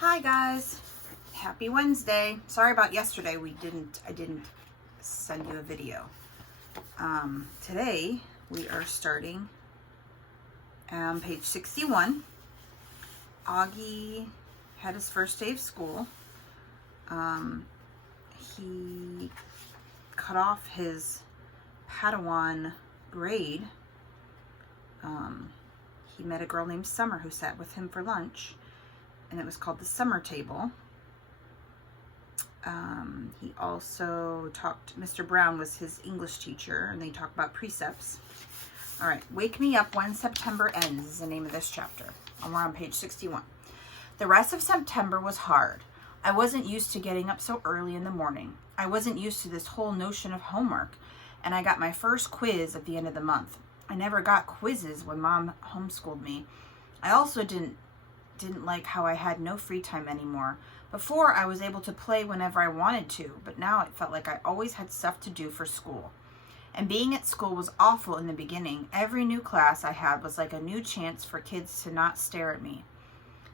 Hi guys, happy Wednesday. Sorry about yesterday. I didn't send you a video. Today we are starting page 61. Augie had his first day of school. He cut off his Padawan braid. He met a girl named Summer who sat with him for lunch, and it was called the Summer Table. He also talked, Mr. Brown was his English teacher, and they talked about precepts. All right, Wake Me Up When September Ends is the name of this chapter. And we're on page 61. The rest of September was hard. I wasn't used to getting up so early in the morning. I wasn't used to this whole notion of homework, and I got my first quiz at the end of the month. I never got quizzes when Mom homeschooled me. I also didn't like how I had no free time anymore. Before, I was able to play whenever I wanted to, but now it felt like I always had stuff to do for school. And being at school was awful in the beginning. Every new class I had was like a new chance for kids to not stare at me.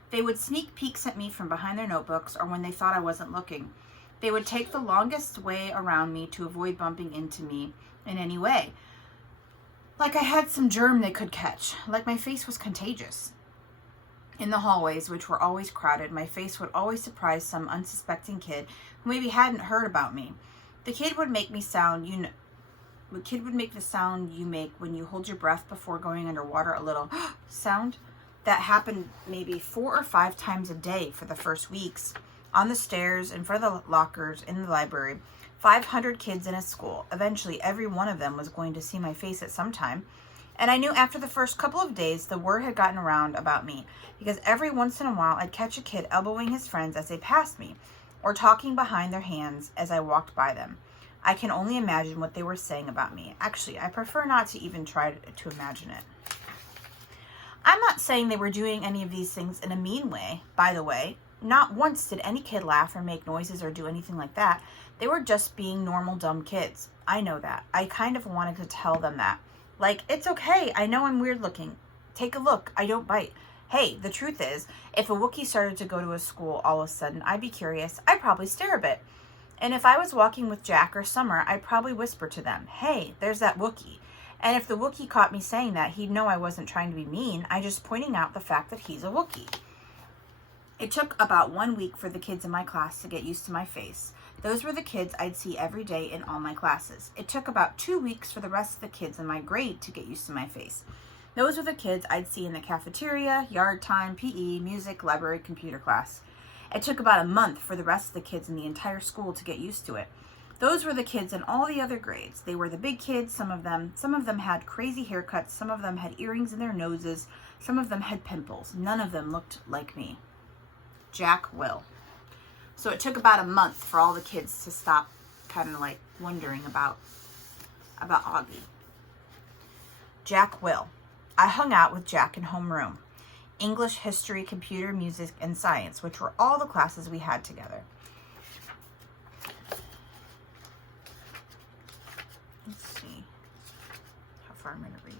They would sneak peeks at me from behind their notebooks or when they thought I wasn't looking. They would take the longest way around me to avoid bumping into me in any way. Like I had some germ they could catch, like my face was contagious. In the hallways, which were always crowded, my face would always surprise some unsuspecting kid who maybe hadn't heard about me. The kid would make the sound you make when you hold your breath before going underwater, a little sound. That happened maybe 4 or 5 times a day for the first weeks, on the stairs, in front of the lockers, in the library. 500 kids in a school. Eventually, every one of them was going to see my face at some time. And I knew after the first couple of days, the word had gotten around about me, because every once in a while, I'd catch a kid elbowing his friends as they passed me, or talking behind their hands as I walked by them. I can only imagine what they were saying about me. Actually, I prefer not to even try to imagine it. I'm not saying they were doing any of these things in a mean way, by the way. Not once did any kid laugh or make noises or do anything like that. They were just being normal, dumb kids. I know that. I kind of wanted to tell them that. Like, it's okay. I know I'm weird looking. Take a look. I don't bite. Hey, the truth is, if a Wookiee started to go to a school all of a sudden, I'd be curious. I'd probably stare a bit. And if I was walking with Jack or Summer, I'd probably whisper to them, hey, there's that Wookiee. And if the Wookiee caught me saying that, he'd know I wasn't trying to be mean. I'm just pointing out the fact that he's a Wookiee. It took about 1 week for the kids in my class to get used to my face. Those were the kids I'd see every day in all my classes. It took about 2 weeks for the rest of the kids in my grade to get used to my face. Those were the kids I'd see in the cafeteria, yard time, PE, music, library, computer class. It took about a month for the rest of the kids in the entire school to get used to it. Those were the kids in all the other grades. They were the big kids, some of them had crazy haircuts, some of them had earrings in their noses, some of them had pimples. None of them looked like me. Jack Will. So it took about a month for all the kids to stop kind of like wondering about Augie. Jack Will. I hung out with Jack in homeroom. English, history, computer, music, and science, which were all the classes we had together. Let's see how far I'm going to read.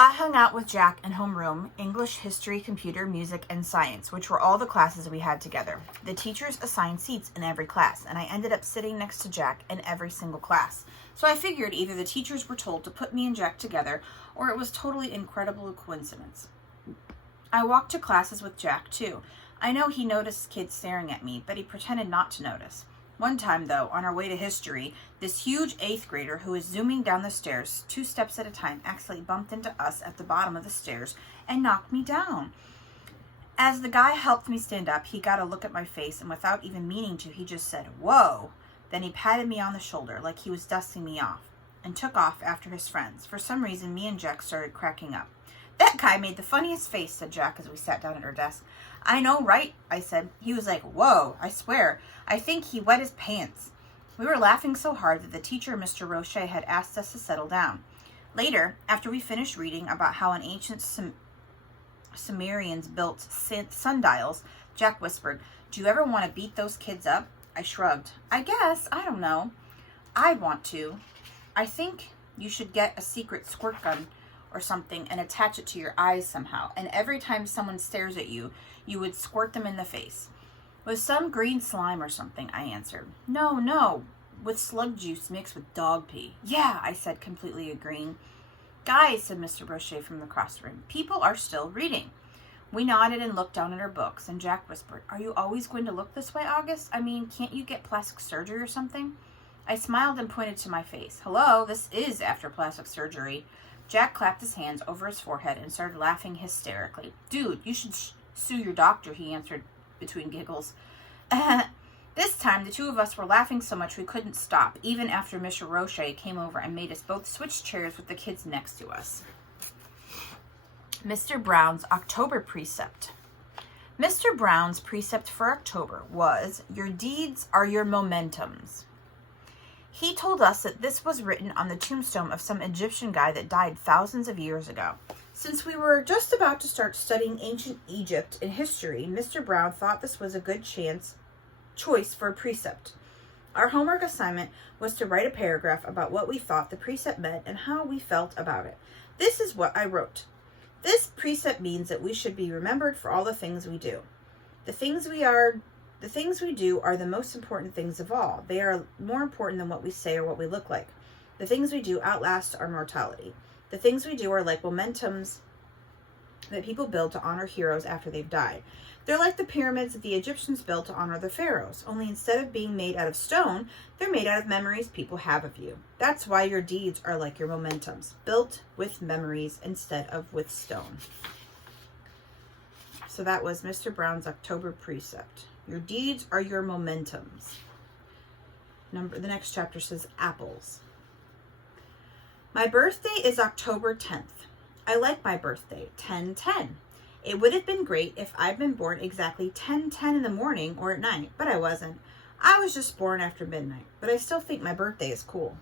I hung out with Jack in homeroom, English, history, computer, music, and science, which were all the classes we had together. The teachers assigned seats in every class, and I ended up sitting next to Jack in every single class. So I figured either the teachers were told to put me and Jack together, or it was totally incredible coincidence. I walked to classes with Jack, too. I know he noticed kids staring at me, but he pretended not to notice. One time, though, on our way to history, this huge 8th grader who was zooming down the stairs 2 steps at a time accidentally bumped into us at the bottom of the stairs and knocked me down. As the guy helped me stand up, he got a look at my face, and without even meaning to, he just said, whoa. Then he patted me on the shoulder like he was dusting me off and took off after his friends. For some reason, me and Jack started cracking up. That guy made the funniest face, said Jack as we sat down at our desk. I know, right? I said. He was like, whoa, I swear. I think he wet his pants. We were laughing so hard that the teacher, Mr. Roche, had asked us to settle down. Later, after we finished reading about how an ancient Sumerians built sundials, Jack whispered, do you ever want to beat those kids up? I shrugged. I guess. I don't know. I'd want to. I think you should get a secret squirt gun or something and attach it to your eyes somehow. And every time someone stares at you, you would squirt them in the face. With some green slime or something, I answered. No, with slug juice mixed with dog pee. Yeah, I said, completely agreeing. Guys, said Mr. Brochet from across the room, people are still reading. We nodded and looked down at our books, and Jack whispered, Are you always going to look this way, August? I mean, can't you get plastic surgery or something? I smiled and pointed to my face. Hello, this is after plastic surgery. Jack clapped his hands over his forehead and started laughing hysterically. Dude, you should sue your doctor, he answered between giggles. This time, the two of us were laughing so much we couldn't stop, even after Mr. Roche came over and made us both switch chairs with the kids next to us. Mr. Brown's October Precept. Mr. Brown's precept for October was, Your deeds are your momentums. He told us that this was written on the tombstone of some Egyptian guy that died thousands of years ago. Since we were just about to start studying ancient Egypt and history, Mr. Brown thought this was a good choice for a precept. Our homework assignment was to write a paragraph about what we thought the precept meant and how we felt about it. This is what I wrote. This precept means that we should be remembered for all the things we do. The things we do are the most important things of all. They are more important than what we say or what we look like. The things we do outlast our mortality. The things we do are like momentums that people build to honor heroes after they've died. They're like the pyramids that the Egyptians built to honor the pharaohs, only instead of being made out of stone, they're made out of memories people have of you. That's why your deeds are like your momentums, built with memories instead of with stone. So that was Mr. Brown's October Precept. Your deeds are your momentums. The next chapter says apples. My birthday is October 10th. I like my birthday, 10/10. It would have been great if I'd been born exactly 10:10 in the morning or at night, but I wasn't. I was just born after midnight, but I still think my birthday is cool.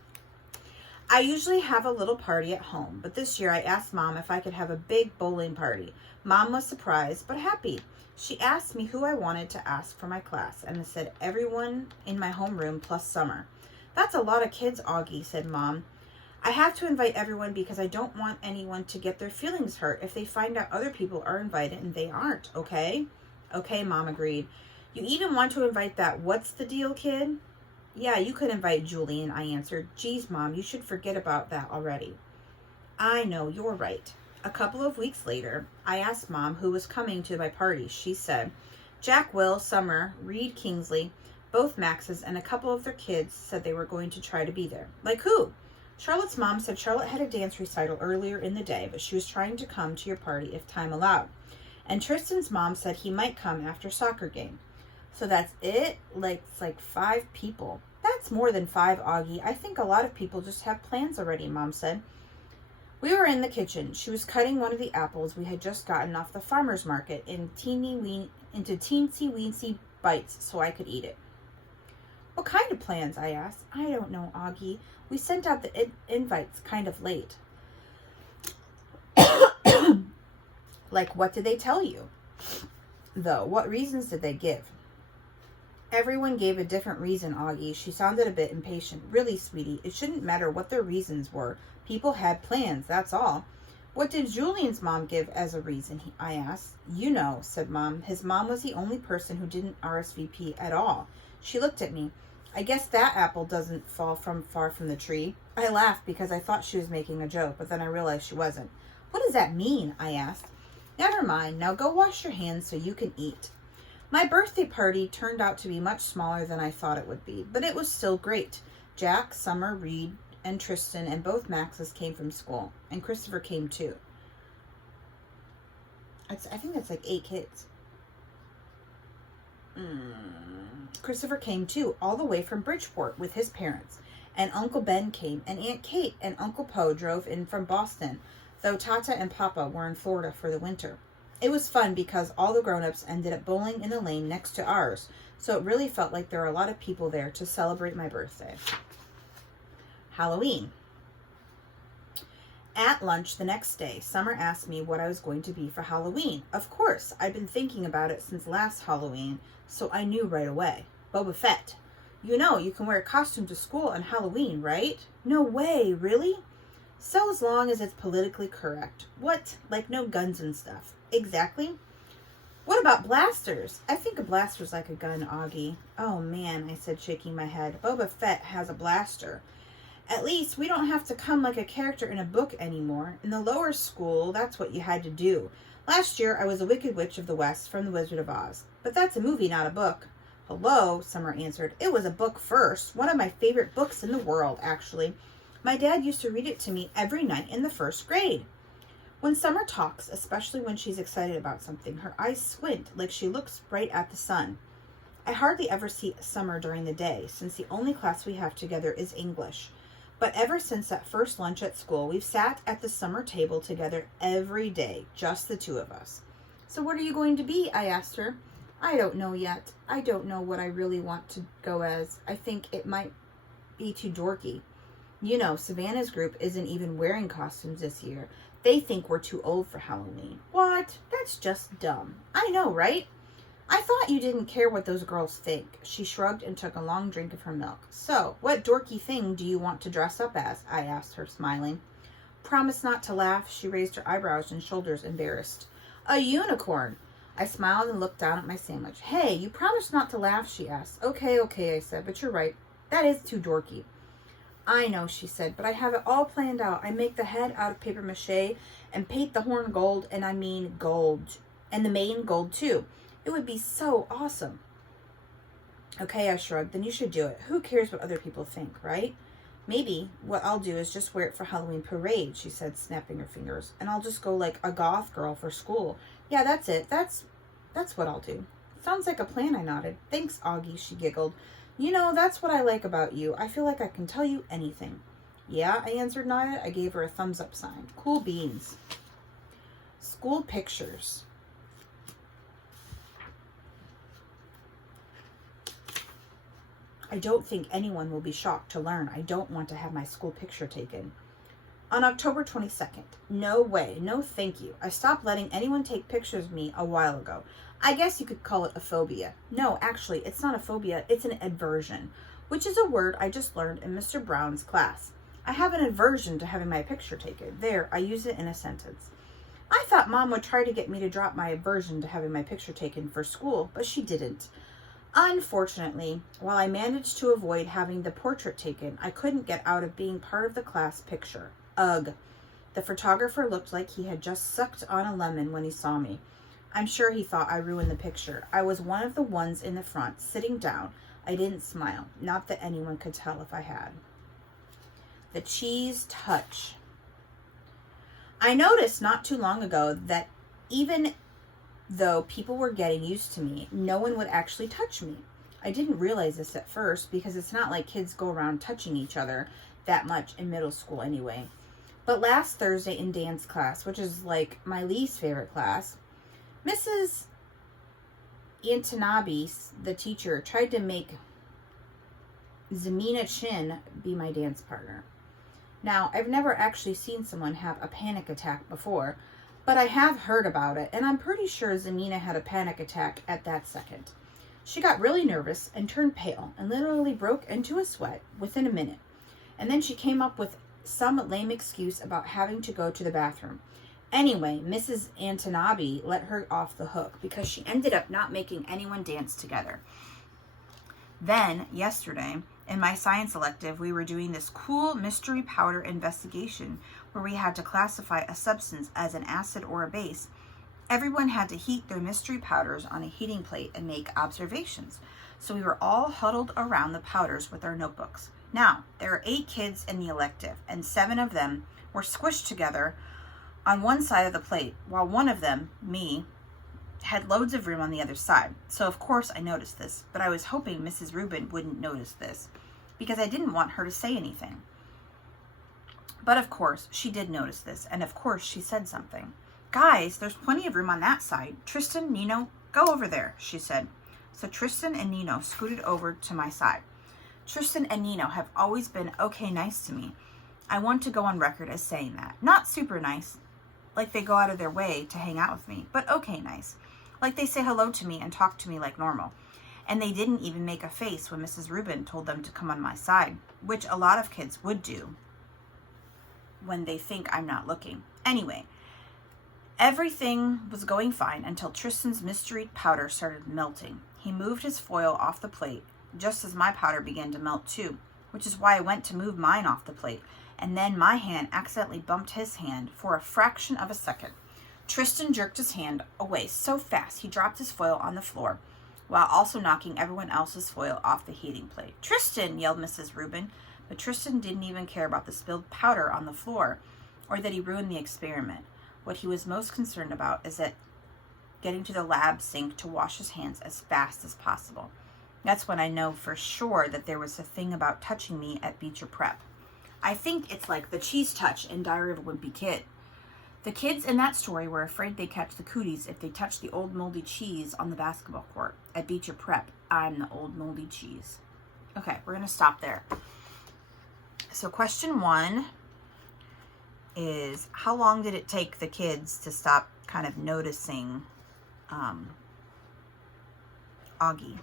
I usually have a little party at home, but this year I asked Mom if I could have a big bowling party. Mom was surprised, but happy. She asked me who I wanted to ask for my class, and I said everyone in my homeroom plus Summer. That's a lot of kids, Augie, said Mom. I have to invite everyone because I don't want anyone to get their feelings hurt if they find out other people are invited and they aren't, okay? Okay, Mom agreed. You even want to invite that what's the deal kid? Yeah, you could invite Julian, I answered. Geez, Mom, you should forget about that already. I know, you're right. A couple of weeks later, I asked Mom who was coming to my party. She said, Jack, Will, Summer, Reed Kingsley, both Maxes, and a couple of their kids said they were going to try to be there. Like who? Charlotte's mom said Charlotte had a dance recital earlier in the day, but she was trying to come to your party if time allowed. And Tristan's mom said he might come after soccer game. So that's it? It's like 5 people. That's more than 5, Augie. I think a lot of people just have plans already, Mom said. We were in the kitchen. She was cutting one of the apples we had just gotten off the farmer's market into teensy-weensy bites so I could eat it. What kind of plans? I asked. I don't know, Augie. We sent out the invites kind of late. Like, what did they tell you? Though, what reasons did they give? Everyone gave a different reason, Augie. She sounded a bit impatient. Really, sweetie, it shouldn't matter what their reasons were. People had plans, that's all. What did Julian's mom give as a reason? I asked. You know, said Mom. His mom was the only person who didn't RSVP at all. She looked at me. I guess that apple doesn't fall far from the tree. I laughed because I thought she was making a joke, but then I realized she wasn't. What does that mean? I asked. Never mind. Now go wash your hands so you can eat. My birthday party turned out to be much smaller than I thought it would be, but it was still great. Jack, Summer, Reed, and Tristan and both Maxes came from school, and Christopher came too. I think that's like 8 kids. Christopher came too, all the way from Bridgeport with his parents. And Uncle Ben came, and Aunt Kate and Uncle Poe drove in from Boston, though Tata and Papa were in Florida for the winter. It was fun because all the grown-ups ended up bowling in the lane next to ours, so it really felt like there were a lot of people there to celebrate my birthday. Halloween. At lunch the next day, Summer asked me what I was going to be for Halloween. Of course, I'd been thinking about it since last Halloween, so I knew right away. Boba Fett. You know, you can wear a costume to school on Halloween, right? No way, really? So as long as it's politically correct. What? Like no guns and stuff. Exactly. What about blasters? I think a blaster's like a gun, Augie. Oh man, I said, shaking my head. Boba Fett has a blaster. At least we don't have to come like a character in a book anymore. In the lower school, that's what you had to do. Last year, I was a Wicked Witch of the West from The Wizard of Oz. But that's a movie, not a book. Hello, Summer answered. It was a book first. One of my favorite books in the world, actually. My dad used to read it to me every night in the first grade. When Summer talks, especially when she's excited about something, her eyes squint like she looks right at the sun. I hardly ever see Summer during the day, since the only class we have together is English. But ever since that first lunch at school, we've sat at the summer table together every day, just the two of us. So what are you going to be? I asked her. I don't know yet. I don't know what I really want to go as. I think it might be too dorky. You know, Savannah's group isn't even wearing costumes this year. They think we're too old for Halloween. What? That's just dumb. I know, right? I thought you didn't care what those girls think. She shrugged and took a long drink of her milk. So, what dorky thing do you want to dress up as? I asked her, smiling. Promise not to laugh. She raised her eyebrows and shoulders, embarrassed. A unicorn. I smiled and looked down at my sandwich. Hey, you promised not to laugh, she asked. Okay, I said, but you're right. That is too dorky. I know, she said, but I have it all planned out. I make the head out of paper mache and paint the horn gold, and I mean gold. And the mane gold, too. It would be so awesome. Okay, I shrugged. Then you should do it. Who cares what other people think, right? Maybe what I'll do is just wear it for Halloween parade, she said, snapping her fingers. And I'll just go like a goth girl for school. Yeah, that's it. That's what I'll do. Sounds like a plan, I nodded. Thanks, Augie, she giggled. You know, that's what I like about you. I feel like I can tell you anything. Yeah, I answered, nodded. I gave her a thumbs up sign. Cool beans. School pictures. I don't think anyone will be shocked to learn I don't want to have my school picture taken. On October 22nd. No way. No thank you. I stopped letting anyone take pictures of me a while ago. I guess you could call it a phobia. No, actually, it's not a phobia. It's an aversion, which is a word I just learned in Mr. Brown's class. I have an aversion to having my picture taken. There, I use it in a sentence. I thought Mom would try to get me to drop my aversion to having my picture taken for school, but she didn't. Unfortunately, while I managed to avoid having the portrait taken, I couldn't get out of being part of the class picture. Ugh. The photographer looked like he had just sucked on a lemon when he saw me. I'm sure he thought I ruined the picture. I was one of the ones in the front, sitting down. I didn't smile. Not that anyone could tell if I had. The cheese touch. I noticed not too long ago that even though people were getting used to me, no one would actually touch me. I didn't realize this at first because it's not like kids go around touching each other that much in middle school anyway. But last Thursday in dance class, which is like my least favorite class, Mrs. Antanabi, the teacher, tried to make Zamina Chin be my dance partner. Now, I've never actually seen someone have a panic attack before, but I have heard about it, and I'm pretty sure Zamina had a panic attack at that second. She got really nervous and turned pale and literally broke into a sweat within a minute. And then she came up with some lame excuse about having to go to the bathroom. Anyway, Mrs. Antanabi let her off the hook because she ended up not making anyone dance together. Then, yesterday, in my science elective, we were doing this cool mystery powder investigation where we had to classify a substance as an acid or a base. Everyone had to heat their mystery powders on a heating plate and make observations. So we were all huddled around the powders with our notebooks. Now, there are 8 kids in the elective, and 7 of them were squished together on one side of the plate, while one of them, me, had loads of room on the other side. So of course I noticed this, but I was hoping Mrs. Rubin wouldn't notice this because I didn't want her to say anything. But of course she did notice this, and of course she said something. Guys, there's plenty of room on that side. Tristan, Nino, go over there, she said. So Tristan and Nino scooted over to my side. Tristan and Nino have always been okay nice to me. I want to go on record as saying that. Not super nice, like they go out of their way to hang out with me, but okay nice. Like they say hello to me and talk to me like normal. And they didn't even make a face when Mrs. Rubin told them to come on my side, which a lot of kids would do. when they think I'm not looking. Anyway, everything was going fine until Tristan's mystery powder started melting. He moved his foil off the plate just as my powder began to melt too, which is why I went to move mine off the plate, and then my hand accidentally bumped his hand for a fraction of a second. Tristan jerked his hand away so fast he dropped his foil on the floor, while also knocking everyone else's foil off the heating plate. "Tristan!" yelled Mrs. Rubin, but Tristan didn't even care about the spilled powder on the floor or that he ruined the experiment. What he was most concerned about is that getting to the lab sink to wash his hands as fast as possible. That's when I know for sure that there was a thing about touching me at Beecher Prep. I think it's like the cheese touch in Diary of a Wimpy Kid. The kids in that story were afraid they'd catch the cooties if they touched the old moldy cheese on the basketball court. At Beecher Prep, I'm the old moldy cheese. Okay, we're going to stop there. So question 1 is, how long did it take the kids to stop kind of noticing Augie?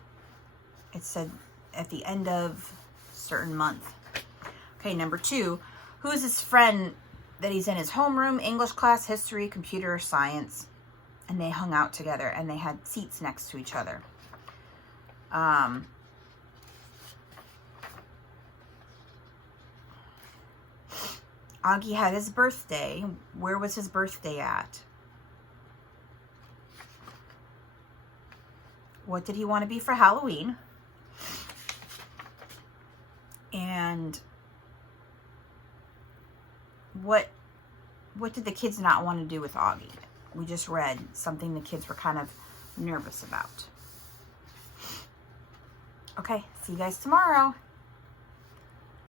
It said at the end of a certain month. Okay, number 2, who is his friend that he's in his homeroom, English class, history, computer, science, and they hung out together and they had seats next to each other. Augie had his birthday. Where was his birthday at? What did he want to be for Halloween? And what did the kids not want to do with Augie? We just read something the kids were kind of nervous about. Okay, see you guys tomorrow.